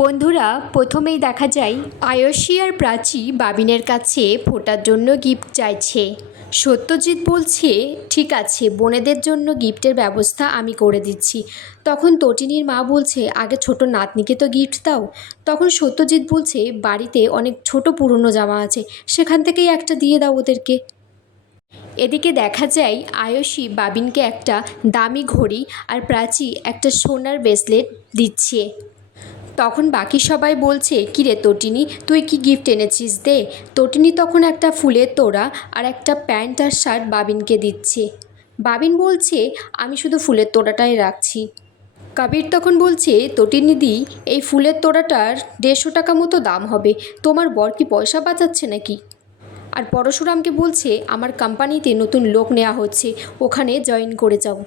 বন্ধুরা, প্রথমেই দেখা যায় আয়ুষী আর প্রাচী বাবিনের কাছে ফোটার জন্য গিফট চাইছে। সত্যজিৎ বলছে, ঠিক আছে, বোনেদের জন্য গিফটের ব্যবস্থা আমি করে দিচ্ছি। তখন তটিনীর মা বলছে, আগে ছোট নাতনিকে তো গিফট দাও। তখন সত্যজিৎ বলছে, বাড়িতে অনেক ছোট পুরনো জামা আছে, সেখান থেকেই একটা দিয়ে দাও ওদেরকে। এদিকে দেখা যায় আয়ুষী বাবিনকে একটা দামি ঘড়ি আর প্রাচী একটা সোনার ব্রেসলেট দিচ্ছে। তখন বাকি সবাই বলছে, কিরে তটিনী, তুই কি গিফট এনেছিস দে। তটিনী তখন একটা ফুলের তোড়া আর একটা প্যান্ট আর শার্ট বাবিনকে দিচ্ছে। বাবিন বলছে, আমি শুধু ফুলের তোড়াটাই রাখছি। কবির তখন বলছে, তটিনীদি, এই ফুলের তোড়াটার 150 টাকা মতো দাম হবে, তোমার বর কি পয়সা বাঁচাচ্ছে নাকি? আর পরশুরামকে বলছে, আমার কোম্পানিতে নতুন লোক নেওয়া হচ্ছে, ওখানে জয়েন করে যাও।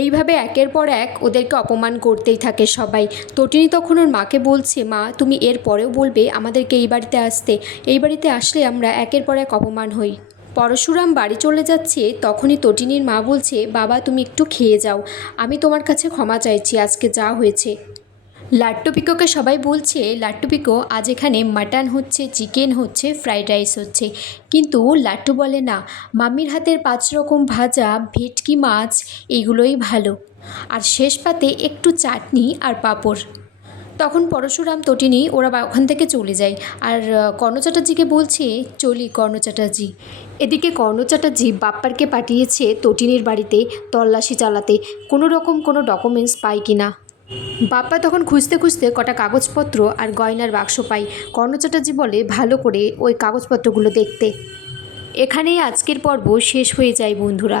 এইভাবে একের পর এক ওদেরকে অপমান করতেই থাকে সবাই। তটিনী তখন ওর মাকে বলছে, মা তুমি এর পরেও বলবে আমাদেরকে এই বাড়িতে আসতে, এই বাড়িতে আসলে আমরা একের পর এক অপমান হই। পরশুরাম বাড়ি চলে যাচ্ছে, তখনই তটিনীর মা বলছে, বাবা তুমি একটু খেয়ে যাও, আমি তোমার কাছে ক্ষমা চাইছি আজকে যা হয়েছে। লাট্টু পিকোকে সবাই বলছে, লাট্টু পিকো আজ এখানে মাটন হচ্ছে, চিকেন হচ্ছে, ফ্রাইড রাইস হচ্ছে, কিন্তু লাট্টু বলে না, মাম্মির হাতের 5 রকম ভাজা, ভেটকি মাছ, এইগুলোই ভালো, আর শেষ পাতে একটু চাটনি আর পাঁপড়। তখন পরশুরাম তটিনী ওরা ওখান থেকে চলে যায়, আর কর্ণ চ্যাটার্জিকে বলছে, চলি কর্ণ চ্যাটার্জি। এদিকে কর্ণ চ্যাটার্জি বাপ্পারকে পাঠিয়েছে তটিনীর বাড়িতে তল্লাশি চালাতে, কোনো রকম কোনো ডকুমেন্টস পায় কিনা। বাপ্পা তখন খুঁজতে খুঁজতে কটা কাগজপত্র আর গয়নার বাক্স পায়। কর্ণ চ্যাটার্জি বলে, ভালো করে ওই কাগজপত্রগুলো দেখতে। এখানেই আজকের পর্ব শেষ হয়ে যায় বন্ধুরা।